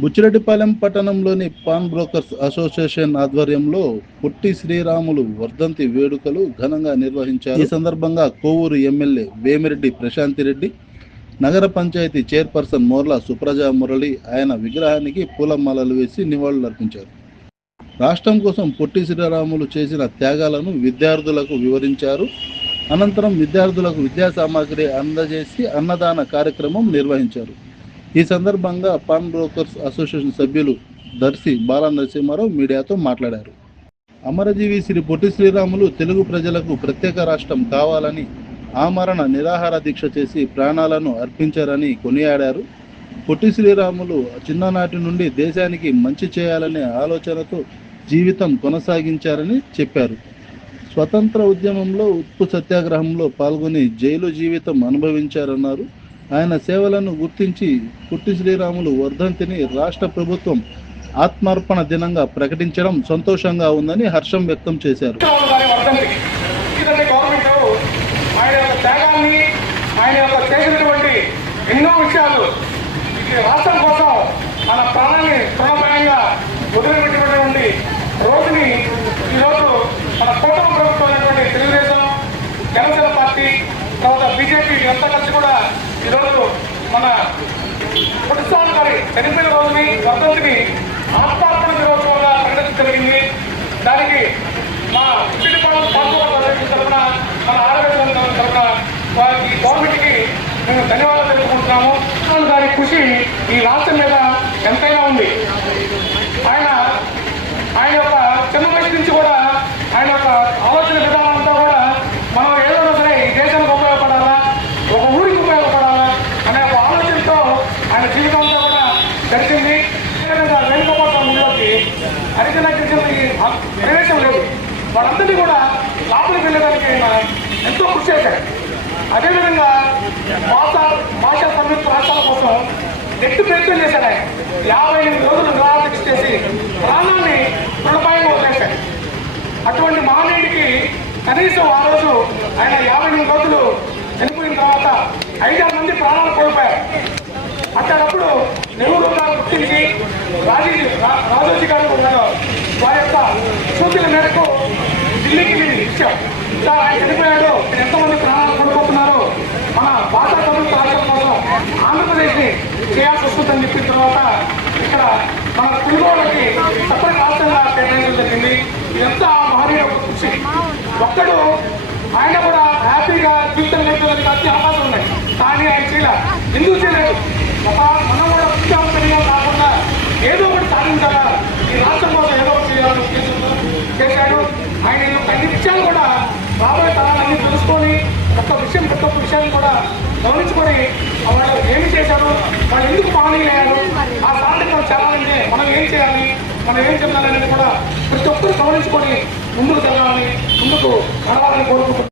బుచ్చిరెడ్డిపాలెం పట్టణంలోని pawn brokers association ఆధ్వర్యంలో పుట్టి శ్రీరాములు వర్ధంతి వేడుకలు ఘనంగా నిర్వహించారు. ఈ సందర్భంగా కోవూరు ఎమ్మెల్యే వేమిరెడ్డి ప్రశాంతి రెడ్డి నగర పంచాయతీ చైర్పర్సన్ మోర్ల సుప్రజా మురళి ఆయన విగ్రహానికి పూలమాలలు వేసి నివాళులర్పించారు. రాష్ట్రం కోసం పొట్టి శ్రీరాములు చేసిన త్యాగాలను విద్యార్థులకు వివరించారు. అనంతరం విద్యార్థులకు విద్యా సామాగ్రి అందజేసి అన్నదాన కార్యక్రమం నిర్వహించారు. ఈ సందర్భంగా పాన్ బ్రోకర్స్ అసోసియేషన్ సభ్యులు దర్శి బాలా నరసింహారావు మీడియాతో మాట్లాడారు. అమరజీవి శ్రీ పొట్టి శ్రీరాములు తెలుగు ప్రజలకు ప్రత్యేక రాష్ట్రం కావాలని ఆమరణ నిరాహార దీక్ష చేసి ప్రాణాలను అర్పించారని కొనియాడారు. పొట్టి శ్రీరాములు చిన్ననాటి నుండి దేశానికి మంచి చేయాలనే ఆలోచనతో జీవితం కొనసాగించారని చెప్పారు. స్వతంత్ర ఉద్యమంలో ఉప్పు సత్యాగ్రహంలో పాల్గొని జైలు జీవితం అనుభవించారన్నారు. ఆయన సేవలను గుర్తించి పుట్టి శ్రీరాములు వర్ధంతిని రాష్ట్ర ప్రభుత్వం ఆత్మార్పణ దినంగా ప్రకటించడం సంతోషంగా ఉందని హర్షం వ్యక్తం చేశారు. ఎన్నో విషయాలు రాష్ట్రం కోసం మన ప్రాణాన్ని తృణప్రాయంగా వదిలిపెట్టినటువంటి రోజుని ఈరోజు మన కూటమి ప్రభుత్వం తెలుగుదేశం జనసేన పార్టీ తర్వాత బీజేపీ అంతా కలిసి కూడా మన పుట్టిస్వామి గారి చనిపోయిన రోజుని వర్ధంతిని ఆత్మార్పణ దినోత్సవంగా ప్రకటించడం జరిగింది. దానికి మా ఇంటికి తరఫున మన ఆరోగ్య తరఫున వారికి గవర్నమెంట్కి మేము ధన్యవాదాలు తెలుపుకుంటున్నాము. దాని గారి కృషి ఈ రాష్ట్రం మీద ఎంతైనా ఉంది. ఆయన ఆయన యొక్క చిన్న వయసు నుంచి కూడా ఆయన యొక్క ఆలోచన విధానం అంతా కూడా మనం ఏదైనా సరే ఈ దేశానికి ఉపయోగపడాలా ఒక ఊరికి ఉపయోగపడాలా అనే ఒక ఆలోచనతో ఆయన జీవితం అంతా జరిగింది. అదేవిధంగా వేణుగోపాల స్వామి గుడిలోకి హరిజన గిరిజనులకి ప్రవేశం లేదు. వాళ్ళందరినీ కూడా లోపలికి వెళ్ళడానికి ఆయన ఎంతో కృషి చేశారు. అదేవిధంగా భాష భాషా సంయుక్త రాష్ట్రాల కోసం నెట్టు ప్రయత్నం చేశాడు ఆయన. యాభై ఎనిమిది రోజులు నిరాదీక్ష చేసి ప్రాణాన్ని తృణపాయంగా వదిలేశాడు అటువంటి మహనీయుడికి కనీసం ఆ రోజు ఆయన యాభై ఎనిమిది రోజులు చనిపోయిన తర్వాత ఐదారు మంది ప్రాణాలు కోల్పోయారు. అక్కడప్పుడు నెహ్రూ రాజీ రా- ఉన్నారో వారి యొక్క సూచన మేరకు ఢిల్లీకి మేము ఇచ్చాం ఆయన చనిపోయాడు ఎంతమంది ప్రాణాలు కోల్పోతున్నారు మన భాషా ప్రభుత్వ రాష్ట్రం కోసం ఆంధ్రప్రదేశ్ని చేయాల్సి వస్తుందని చెప్పిన తర్వాత ఇక్కడ మన తెలుగు సత్ర సపరేట్ రాష్ట్రంగా నిర్ణయం జరిగింది. ఇదంతా ఆ మహనీయ యొక్క కృషి. ఒక్కడు ఆయన కూడా హ్యాపీగా జీవితం గడపడానికి అతి అవకాశం ఉన్నాయి. కానీ ఆయన చేయాల ఎందుకు చేయలేదు? ఒక మనం కూడా విద్యావంతంగా కాకుండా ఏదో ఒకటి సాధించాలా? ఈ రాష్ట్రం కోసం ఏదో ఒకటి చేయాలని ఉద్దేశంతో చేశాడు ఆయన యొక్క అన్ని విషయాలు కూడా రాబోయే తరాలన్నీ తెలుసుకొని ఒక్క విషయం ప్రతి ఒక్క విషయాన్ని కూడా గమనించుకొని వాళ్ళు ఏమి చేశారు వాళ్ళు ఎందుకు మహనీయులయ్యారు ఆ సాధన చేయాలంటే మనం ఏం చేయాలి మనం ఏం చెందాలనేది కూడా ప్రతి ఒక్కరు గమనించుకొని ముందుకు వెళ్ళాలని ముందుకు నడవాలని కోరుకుంటున్నాను.